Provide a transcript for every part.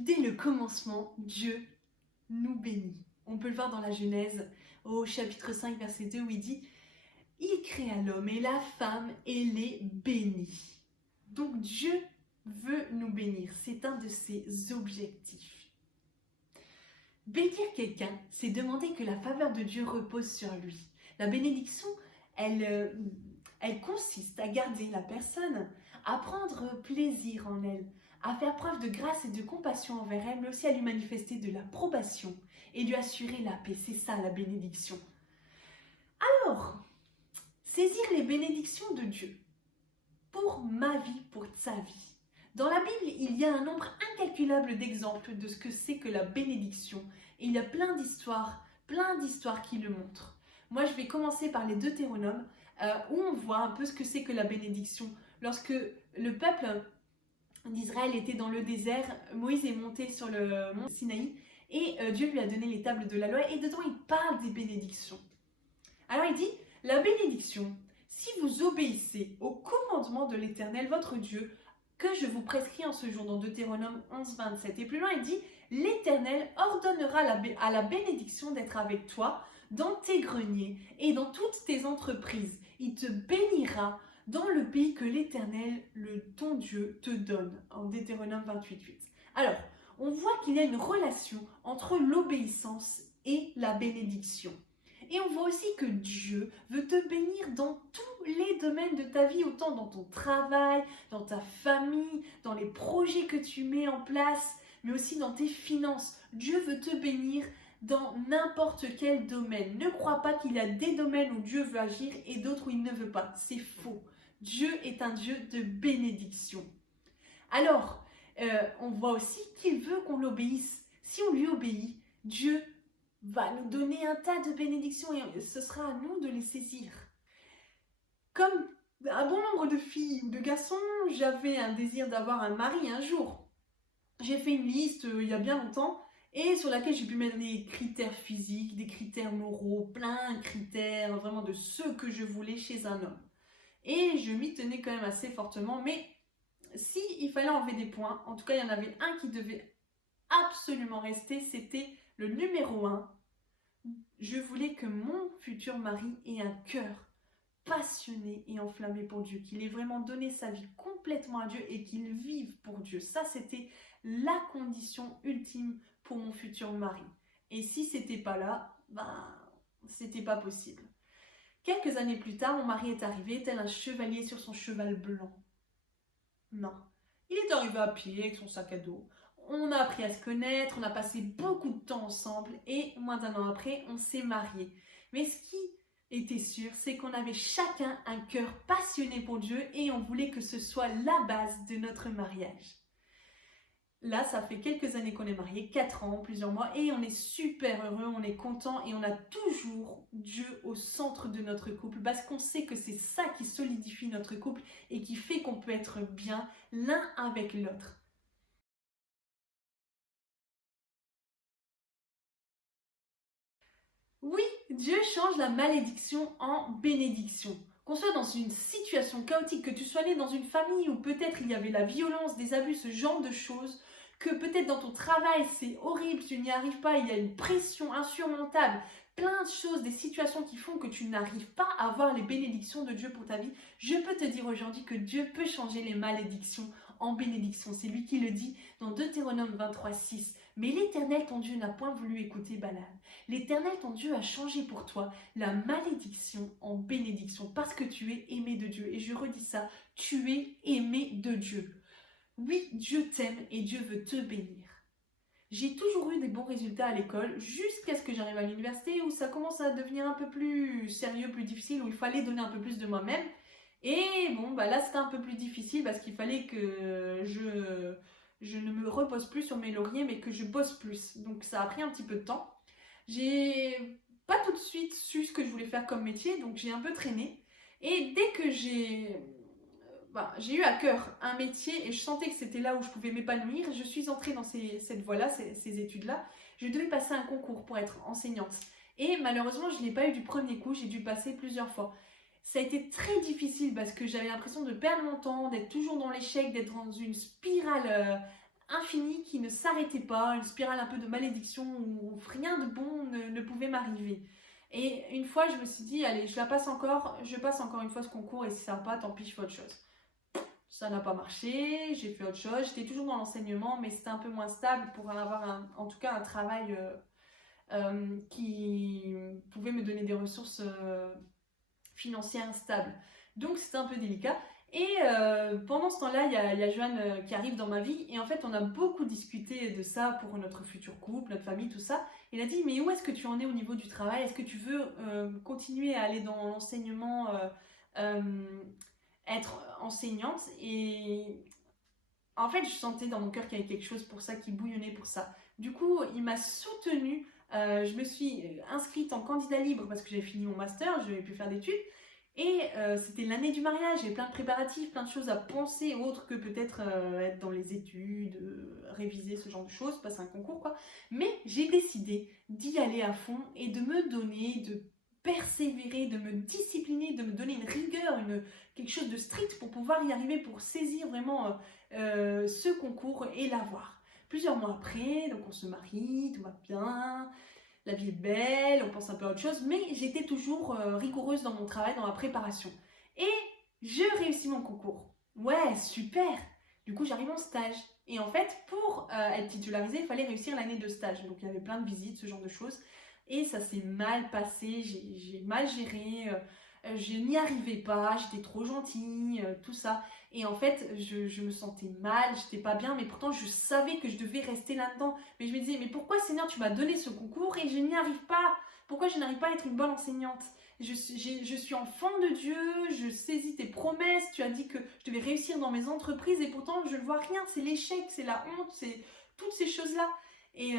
Dès le commencement, Dieu nous bénit. On peut le voir dans la Genèse, au chapitre 5, verset 2, où il dit « Il créa l'homme et la femme et les bénit ». Donc Dieu veut nous bénir, c'est un de ses objectifs. Bénir quelqu'un, c'est demander que la faveur de Dieu repose sur lui. La bénédiction, elle consiste à garder la personne, à prendre plaisir en elle, à faire preuve de grâce et de compassion envers elle, mais aussi à lui manifester de l'approbation et lui assurer la paix. C'est ça la bénédiction. Alors, saisir les bénédictions de Dieu pour ma vie, pour sa vie. Dans la Bible, il y a un nombre incalculable d'exemples de ce que c'est que la bénédiction. Et il y a plein d'histoires qui le montrent. Moi, je vais commencer par les Deutéronomes, où on voit un peu ce que c'est que la bénédiction. Lorsque le peuple d'Israël était dans le désert, Moïse est monté sur le mont Sinaï et Dieu lui a donné les tables de la loi et dedans il parle des bénédictions. Alors il dit, la bénédiction, si vous obéissez au commandement de l'Éternel, votre Dieu, que je vous prescris en ce jour, dans Deutéronome 11, 27. Et plus loin, il dit, l'Éternel ordonnera à la bénédiction d'être avec toi dans tes greniers et dans toutes tes entreprises. Il te bénira dans le pays que l'Éternel, ton Dieu, te donne, en Deutéronome 28, 8. Alors, on voit qu'il y a une relation entre l'obéissance et la bénédiction. Et on voit aussi que Dieu veut te bénir dans tous les domaines de ta vie, autant dans ton travail, dans ta famille, dans les projets que tu mets en place, mais aussi dans tes finances. Dieu veut te bénir dans n'importe quel domaine. Ne crois pas qu'il y a des domaines où Dieu veut agir et d'autres où il ne veut pas. C'est faux. Dieu est un Dieu de bénédiction. Alors, on voit aussi qu'il veut qu'on l'obéisse. Si on lui obéit, Dieu va nous donner un tas de bénédictions et ce sera à nous de les saisir. Comme un bon nombre de filles ou de garçons, j'avais un désir d'avoir un mari un jour. J'ai fait une liste il y a bien longtemps et sur laquelle j'ai pu mettre des critères physiques, des critères moraux, plein de critères vraiment de ceux que je voulais chez un homme. Et je m'y tenais quand même assez fortement, mais si il fallait enlever des points, en tout cas il y en avait un qui devait absolument rester, c'était le numéro 1. Je voulais que mon futur mari ait un cœur passionné et enflammé pour Dieu, qu'il ait vraiment donné sa vie complètement à Dieu et qu'il vive pour Dieu. Ça, c'était la condition ultime pour mon futur mari. Et si c'était pas là, c'était pas possible. Quelques années plus tard, mon mari est arrivé tel un chevalier sur son cheval blanc. Non, il est arrivé à pied avec son sac à dos. On a appris à se connaître, on a passé beaucoup de temps ensemble et moins d'un an après, on s'est mariés. Mais ce qui était sûr, c'est qu'on avait chacun un cœur passionné pour Dieu et on voulait que ce soit la base de notre mariage. Là, ça fait quelques années qu'on est mariés, 4 ans, plusieurs mois, et on est super heureux, on est content et on a toujours Dieu au centre de notre couple parce qu'on sait que c'est ça qui solidifie notre couple et qui fait qu'on peut être bien l'un avec l'autre. Oui, Dieu change la malédiction en bénédiction. Qu'on soit dans une situation chaotique, que tu sois né dans une famille où peut-être il y avait la violence, des abus, ce genre de choses, que peut-être dans ton travail c'est horrible, tu n'y arrives pas, il y a une pression insurmontable, plein de choses, des situations qui font que tu n'arrives pas à voir les bénédictions de Dieu pour ta vie, je peux te dire aujourd'hui que Dieu peut changer les malédictions en bénédictions. C'est lui qui le dit dans Deutéronome 23, 6. Mais l'Éternel, ton Dieu, n'a point voulu écouter Balaam. L'Éternel, ton Dieu, a changé pour toi la malédiction en bénédiction parce que tu es aimé de Dieu. Et je redis ça, tu es aimé de Dieu. Oui, Dieu t'aime et Dieu veut te bénir. J'ai toujours eu des bons résultats à l'école jusqu'à ce que j'arrive à l'université où ça commence à devenir un peu plus sérieux, plus difficile, où il fallait donner un peu plus de moi-même. Et bon, là c'était un peu plus difficile parce qu'il fallait que je ne me repose plus sur mes lauriers mais que je bosse plus. Donc ça a pris un petit peu de temps. J'ai pas tout de suite su ce que je voulais faire comme métier, donc j'ai un peu traîné. Et dès que j'ai eu à cœur un métier et je sentais que c'était là où je pouvais m'épanouir, je suis entrée dans cette voie-là, ces études-là. Je devais passer un concours pour être enseignante. Et malheureusement, je ne l'ai pas eu du premier coup, j'ai dû passer plusieurs fois. Ça a été très difficile parce que j'avais l'impression de perdre mon temps, d'être toujours dans l'échec, d'être dans une spirale infinie qui ne s'arrêtait pas, une spirale un peu de malédiction où rien de bon ne pouvait m'arriver. Et une fois, je me suis dit, allez, je passe encore une fois ce concours et si ça va pas, tant pis, je fais autre chose. Ça n'a pas marché, j'ai fait autre chose, j'étais toujours dans l'enseignement, mais c'était un peu moins stable pour avoir en tout cas un travail qui pouvait me donner des ressources financières stables. Donc c'était un peu délicat. Et pendant ce temps-là, il y a Joanne qui arrive dans ma vie et en fait on a beaucoup discuté de ça pour notre futur couple, notre famille, tout ça. Elle a dit mais où est-ce que tu en es au niveau du travail? Est-ce que tu veux continuer à aller dans l'enseignement, être enseignante? Et en fait je sentais dans mon cœur qu'il y avait quelque chose pour ça qui bouillonnait pour ça. Du coup il m'a soutenue, je me suis inscrite en candidat libre parce que j'avais fini mon master, je n'avais plus faire d'études. Et c'était l'année du mariage, j'avais plein de préparatifs, plein de choses à penser, autres que peut-être être dans les études, réviser, ce genre de choses, passer un concours quoi. Mais j'ai décidé d'y aller à fond et de me donner, de persévérer, de me discipliner, de me donner une rigueur, quelque chose de strict pour pouvoir y arriver, pour saisir vraiment ce concours et l'avoir. Plusieurs mois après, donc on se marie, tout va bien. La vie est belle, on pense un peu à autre chose, mais j'étais toujours rigoureuse dans mon travail, dans ma préparation. Et je réussis mon concours. Ouais, super! Du coup, j'arrive en stage. Et en fait, pour être titularisée, il fallait réussir l'année de stage. Donc, il y avait plein de visites, ce genre de choses. Et ça s'est mal passé, j'ai mal géré, je n'y arrivais pas, j'étais trop gentille, tout ça. Et en fait, je me sentais mal, j'étais pas bien, mais pourtant je savais que je devais rester là-dedans. Mais je me disais, mais pourquoi Seigneur, tu m'as donné ce concours et je n'y arrive pas? Pourquoi je n'arrive pas à être une bonne enseignante? Je suis enfant de Dieu, je saisis tes promesses, tu as dit que je devais réussir dans mes entreprises et pourtant je ne vois rien, c'est l'échec, c'est la honte, c'est toutes ces choses-là. Et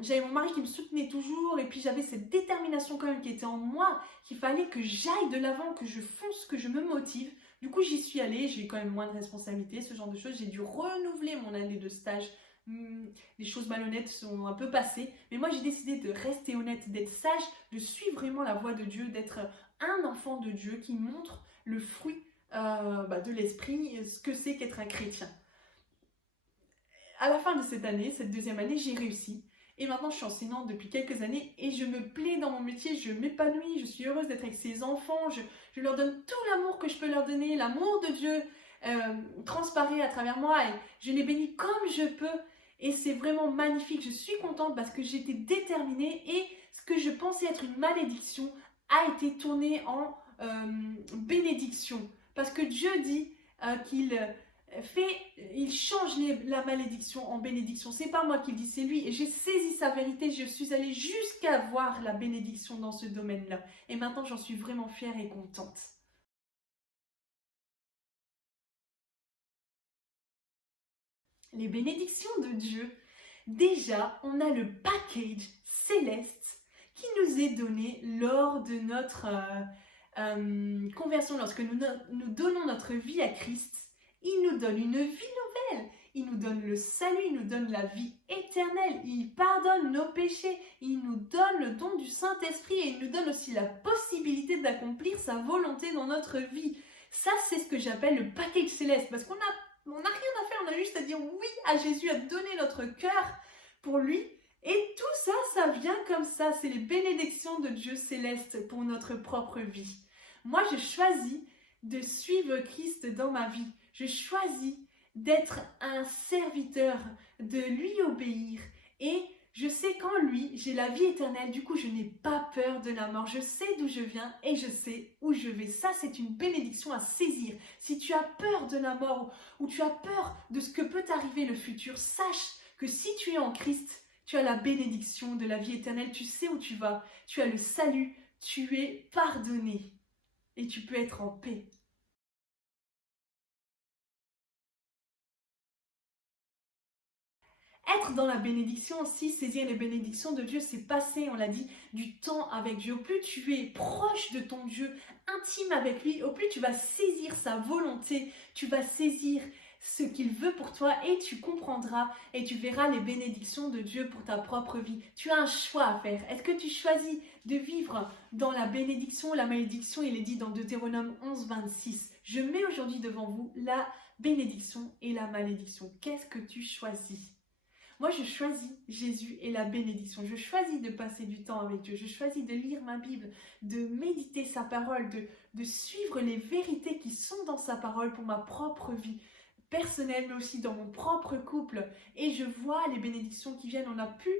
j'avais mon mari qui me soutenait toujours et puis j'avais cette détermination quand même qui était en moi, qu'il fallait que j'aille de l'avant, que je fonce, que je me motive. Du coup j'y suis allée, j'ai eu quand même moins de responsabilités, ce genre de choses. J'ai dû renouveler mon année de stage. Les choses malhonnêtes sont un peu passées, mais moi j'ai décidé de rester honnête, d'être sage, de suivre vraiment la voie de Dieu, d'être un enfant de Dieu qui montre le fruit de l'esprit, ce que c'est qu'être un chrétien. À la fin de cette année, cette deuxième année, j'ai réussi. Et maintenant, je suis enseignante depuis quelques années et je me plais dans mon métier, je m'épanouis, je suis heureuse d'être avec ces enfants, je leur donne tout l'amour que je peux leur donner, l'amour de Dieu transparaît à travers moi et je les bénis comme je peux. Et c'est vraiment magnifique, je suis contente parce que j'étais déterminée et ce que je pensais être une malédiction a été tourné en bénédiction. Parce que Dieu dit il change la malédiction en bénédiction. C'est pas moi qui le dis, c'est lui. Et j'ai saisi sa vérité. Je suis allée jusqu'à voir la bénédiction dans ce domaine-là. Et maintenant, j'en suis vraiment fière et contente. Les bénédictions de Dieu. Déjà, on a le package céleste qui nous est donné lors de notre conversion, lorsque nous donnons notre vie à Christ. Il nous donne une vie nouvelle, il nous donne le salut, il nous donne la vie éternelle, il pardonne nos péchés, il nous donne le don du Saint-Esprit et il nous donne aussi la possibilité d'accomplir sa volonté dans notre vie. Ça, c'est ce que j'appelle le package céleste, parce qu'on n'a rien à faire, on a juste à dire oui à Jésus, à donner notre cœur pour lui. Et tout ça, ça vient comme ça, c'est les bénédictions de Dieu céleste pour notre propre vie. Moi, je choisis de suivre Christ dans ma vie. Je choisis d'être un serviteur, de lui obéir. Et je sais qu'en lui, j'ai la vie éternelle. Du coup, je n'ai pas peur de la mort. Je sais d'où je viens et je sais où je vais. Ça, c'est une bénédiction à saisir. Si tu as peur de la mort ou tu as peur de ce que peut t'arriver le futur, sache que si tu es en Christ, tu as la bénédiction de la vie éternelle. Tu sais où tu vas. Tu as le salut. Tu es pardonné. Et tu peux être en paix. Être dans la bénédiction aussi, saisir les bénédictions de Dieu, c'est passer, on l'a dit, du temps avec Dieu. Au plus tu es proche de ton Dieu, intime avec lui, au plus tu vas saisir sa volonté, tu vas saisir ce qu'il veut pour toi et tu comprendras et tu verras les bénédictions de Dieu pour ta propre vie. Tu as un choix à faire. Est-ce que tu choisis de vivre dans la bénédiction ou la malédiction? Il est dit dans Deutéronome 11, 26. Je mets aujourd'hui devant vous la bénédiction et la malédiction. Qu'est-ce que tu choisis? Moi, je choisis Jésus et la bénédiction. Je choisis de passer du temps avec Dieu. Je choisis de lire ma Bible, de méditer sa parole, de suivre les vérités qui sont dans sa parole pour ma propre vie personnelle, mais aussi dans mon propre couple. Et je vois les bénédictions qui viennent. On a pu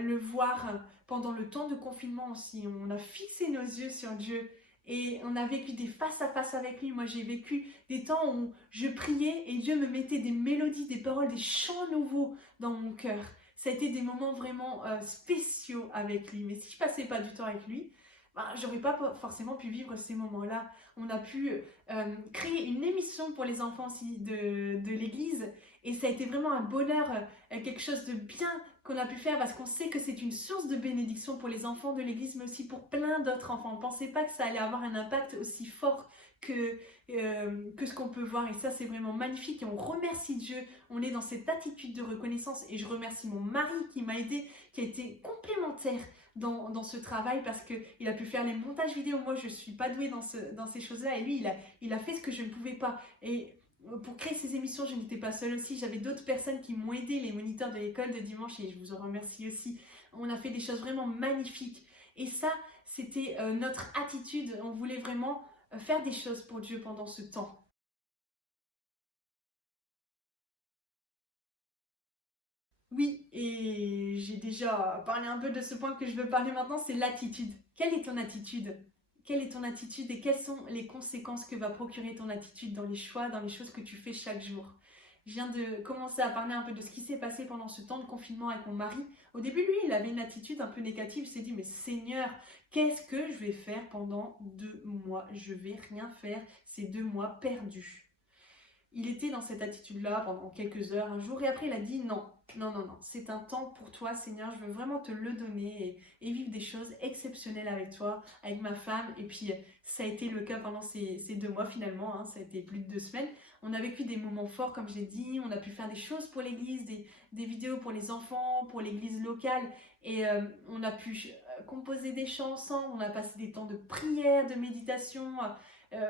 le voir pendant le temps de confinement aussi. On a fixé nos yeux sur Dieu. Et on a vécu des face-à-face avec lui. Moi, j'ai vécu des temps où je priais et Dieu me mettait des mélodies, des paroles, des chants nouveaux dans mon cœur. Ça a été des moments vraiment spéciaux avec lui. Mais si je passais pas du temps avec lui, j'aurais pas forcément pu vivre ces moments-là. On a pu créer une émission pour les enfants aussi de l'église. Et ça a été vraiment un bonheur, quelque chose de bien qu'on a pu faire parce qu'on sait que c'est une source de bénédiction pour les enfants de l'église, mais aussi pour plein d'autres enfants. On ne pensait pas que ça allait avoir un impact aussi fort que ce qu'on peut voir. Et ça, c'est vraiment magnifique. Et on remercie Dieu. On est dans cette attitude de reconnaissance. Et je remercie mon mari qui m'a aidé, qui a été complémentaire dans ce travail parce qu'il a pu faire les montages vidéo. Moi, je ne suis pas douée dans ces choses-là. Et lui, il a fait ce que je ne pouvais pas. Et pour créer ces émissions, je n'étais pas seule aussi. J'avais d'autres personnes qui m'ont aidé, les moniteurs de l'école de dimanche, et je vous en remercie aussi. On a fait des choses vraiment magnifiques. Et ça, c'était notre attitude. On voulait vraiment faire des choses pour Dieu pendant ce temps. Oui, et j'ai déjà parlé un peu de ce point que je veux parler maintenant, c'est l'attitude. Quelle est ton attitude? Quelle est ton attitude et quelles sont les conséquences que va procurer ton attitude dans les choix, dans les choses que tu fais chaque jour? Je viens de commencer à parler un peu de ce qui s'est passé pendant ce temps de confinement avec mon mari. Au début, lui, il avait une attitude un peu négative. Il s'est dit, mais Seigneur, qu'est-ce que je vais faire pendant 2 mois? Je vais rien faire, ces 2 mois perdus. Il était dans cette attitude-là pendant quelques heures, un jour, et après il a dit non, non, non, non, c'est un temps pour toi Seigneur, je veux vraiment te le donner et vivre des choses exceptionnelles avec toi, avec ma femme. Et puis ça a été le cas pendant ces 2 mois finalement, hein, ça a été plus de 2 semaines. On a vécu des moments forts comme j'ai dit, on a pu faire des choses pour l'église, des vidéos pour les enfants, pour l'église locale, et on a pu composer des chants ensemble, on a passé des temps de prière, de méditation,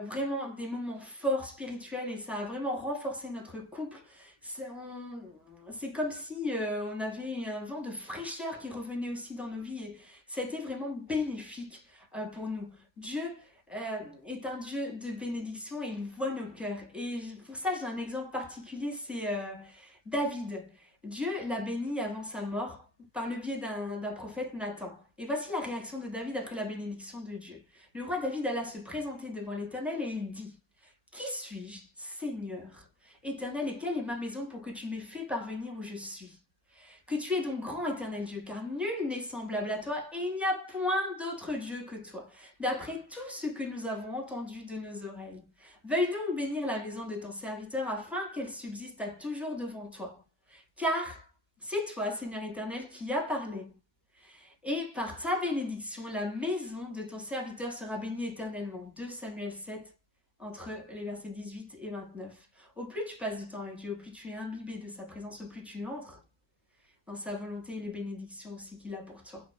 vraiment des moments forts spirituels, et ça a vraiment renforcé notre couple. C'est comme si on avait un vent de fraîcheur qui revenait aussi dans nos vies, et ça a été vraiment bénéfique pour nous. Dieu est un Dieu de bénédiction et il voit nos cœurs. Et pour ça, j'ai un exemple particulier, c'est David. Dieu l'a béni avant sa mort par le biais d'un prophète Nathan. Et voici la réaction de David après la bénédiction de Dieu. Le roi David alla se présenter devant l'Éternel et il dit: Qui suis-je, Seigneur Éternel, et quelle est ma maison pour que tu m'aies fait parvenir où je suis? Que tu es donc grand, Éternel Dieu, car nul n'est semblable à toi, et il n'y a point d'autre Dieu que toi, d'après tout ce que nous avons entendu de nos oreilles. Veuille donc bénir la maison de ton serviteur, afin qu'elle subsiste à toujours devant toi. Car c'est toi, Seigneur Éternel, qui as parlé. Et par ta bénédiction, la maison de ton serviteur sera bénie éternellement. 2 Samuel 7, entre les versets 18 et 29. Au plus tu passes du temps avec Dieu, au plus tu es imbibé de sa présence, au plus tu entres dans sa volonté et les bénédictions aussi qu'il a pour toi.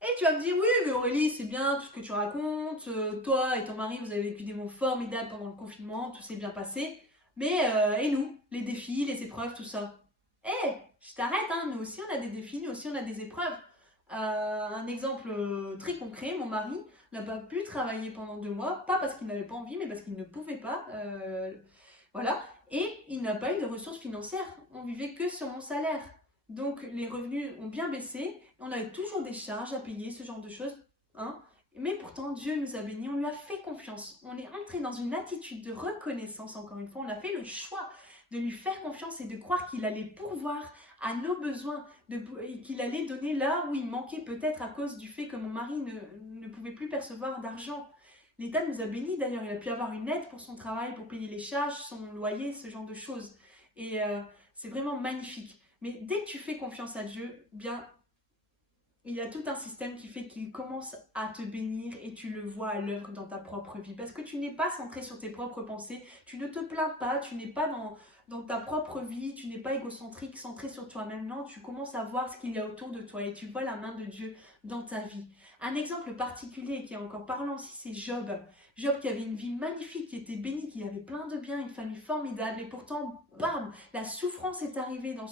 Et tu vas me dire, oui, mais Aurélie, c'est bien tout ce que tu racontes. Toi et ton mari, vous avez vécu des moments formidables pendant le confinement, tout s'est bien passé. Mais, et nous, les défis, les épreuves, tout ça? Je t'arrête, hein, nous aussi on a des défis, nous aussi on a des épreuves. Un exemple très concret, mon mari n'a pas pu travailler pendant 2 mois, pas parce qu'il n'avait pas envie, mais parce qu'il ne pouvait pas. Voilà. Et il n'a pas eu de ressources financières. On vivait que sur mon salaire. Donc les revenus ont bien baissé. On avait toujours des charges à payer, ce genre de choses. Hein. Mais pourtant, Dieu nous a bénis, on lui a fait confiance. On est entré dans une attitude de reconnaissance, encore une fois. On a fait le choix de lui faire confiance et de croire qu'il allait pourvoir à nos besoins, qu'il allait donner là où il manquait peut-être à cause du fait que mon mari ne pouvait plus percevoir d'argent. L'État nous a bénis d'ailleurs, il a pu avoir une aide pour son travail, pour payer les charges, son loyer, ce genre de choses. Et c'est vraiment magnifique. Mais dès que tu fais confiance à Dieu, bien, il y a tout un système qui fait qu'il commence à te bénir et tu le vois à l'œuvre dans ta propre vie. Parce que tu n'es pas centré sur tes propres pensées, tu ne te plains pas, tu n'es pas dans ta propre vie, tu n'es pas égocentrique, centré sur toi-même. Non, tu commences à voir ce qu'il y a autour de toi et tu vois la main de Dieu dans ta vie. Un exemple particulier qui est encore parlant aussi, c'est Job. Job qui avait une vie magnifique, qui était béni, qui avait plein de biens, une famille formidable et pourtant, bam, la souffrance est arrivée dans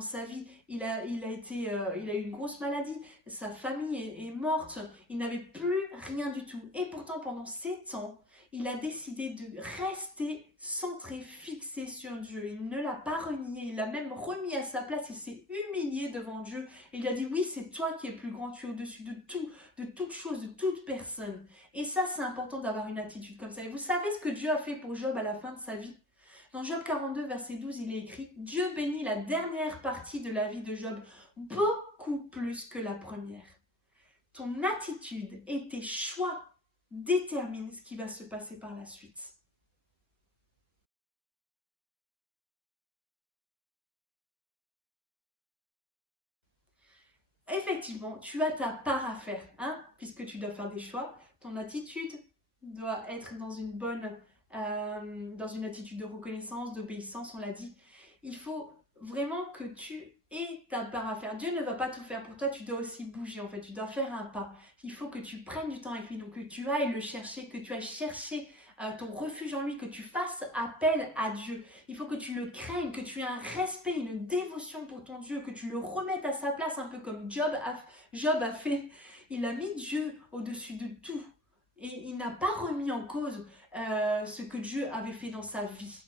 sa vie. Il a eu une grosse maladie, sa famille est morte, il n'avait plus rien du tout. Et pourtant, pendant 7 ans, il a décidé de rester centré, fixé sur Dieu. Il ne l'a pas renié, il l'a même remis à sa place, il s'est humilié devant Dieu. Et il a dit, oui, c'est toi qui es plus grand, tu es au-dessus de tout, de toute chose, de toute personne. Et ça, c'est important d'avoir une attitude comme ça. Et vous savez ce que Dieu a fait pour Job à la fin de sa vie? Dans Job 42, verset 12, il est écrit, Dieu bénit la dernière partie de la vie de Job beaucoup plus que la première. Ton attitude et tes choix déterminent ce qui va se passer par la suite. Effectivement, tu as ta part à faire, puisque tu dois faire des choix. Ton attitude doit être dans une attitude de reconnaissance, d'obéissance, on l'a dit. Il faut vraiment que tu aies ta part à faire. Dieu ne va pas tout faire pour toi, tu dois aussi bouger en fait, tu dois faire un pas. Il faut que tu prennes du temps avec lui, donc que tu ailles le chercher, que tu ailles chercher ton refuge en lui, que tu fasses appel à Dieu. Il faut que tu le craignes, que tu aies un respect, une dévotion pour ton Dieu, que tu le remettes à sa place, un peu comme Job a fait. Il a mis Dieu au-dessus de tout. Et il n'a pas remis en cause ce que Dieu avait fait dans sa vie.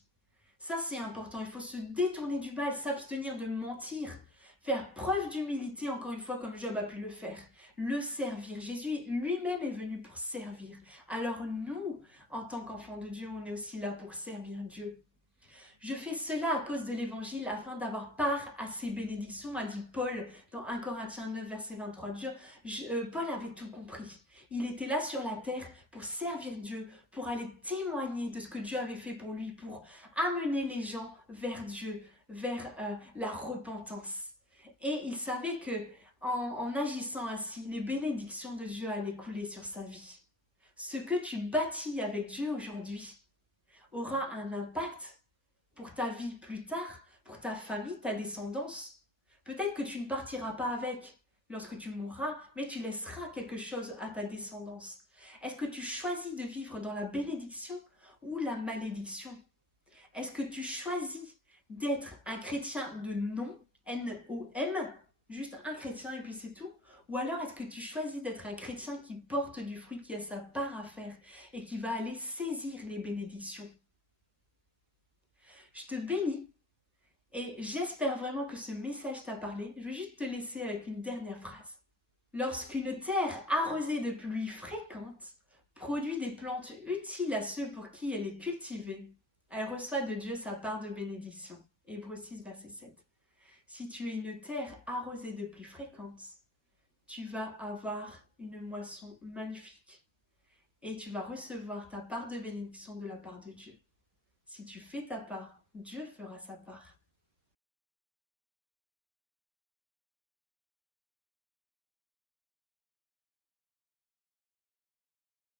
Ça, c'est important. Il faut se détourner du mal, s'abstenir de mentir, faire preuve d'humilité, encore une fois, comme Job a pu le faire. Le servir. Jésus lui-même est venu pour servir. Alors nous, en tant qu'enfants de Dieu, on est aussi là pour servir Dieu. Je fais cela à cause de l'évangile afin d'avoir part à ces bénédictions, a dit Paul dans 1 Corinthiens 9, verset 23. Paul avait tout compris. Il était là sur la terre pour servir Dieu, pour aller témoigner de ce que Dieu avait fait pour lui, pour amener les gens vers Dieu, vers la repentance. Et il savait que en agissant ainsi, les bénédictions de Dieu allaient couler sur sa vie. Ce que tu bâtis avec Dieu aujourd'hui aura un impact pour ta vie plus tard, pour ta famille, ta descendance. Peut-être que tu ne partiras pas avec lorsque tu mourras, mais tu laisseras quelque chose à ta descendance. Est-ce que tu choisis de vivre dans la bénédiction ou la malédiction? Est-ce que tu choisis d'être un chrétien de nom, N-O-M, juste un chrétien et puis c'est tout? Ou alors est-ce que tu choisis d'être un chrétien qui porte du fruit, qui a sa part à faire et qui va aller saisir les bénédictions? Je te bénis et j'espère vraiment que ce message t'a parlé. Je vais juste te laisser avec une dernière phrase. Lorsqu'une terre arrosée de pluie fréquente produit des plantes utiles à ceux pour qui elle est cultivée, elle reçoit de Dieu sa part de bénédiction. Hébreux 6, verset 7. Si tu es une terre arrosée de pluie fréquente, tu vas avoir une moisson magnifique et tu vas recevoir ta part de bénédiction de la part de Dieu. Si tu fais ta part, Dieu fera sa part.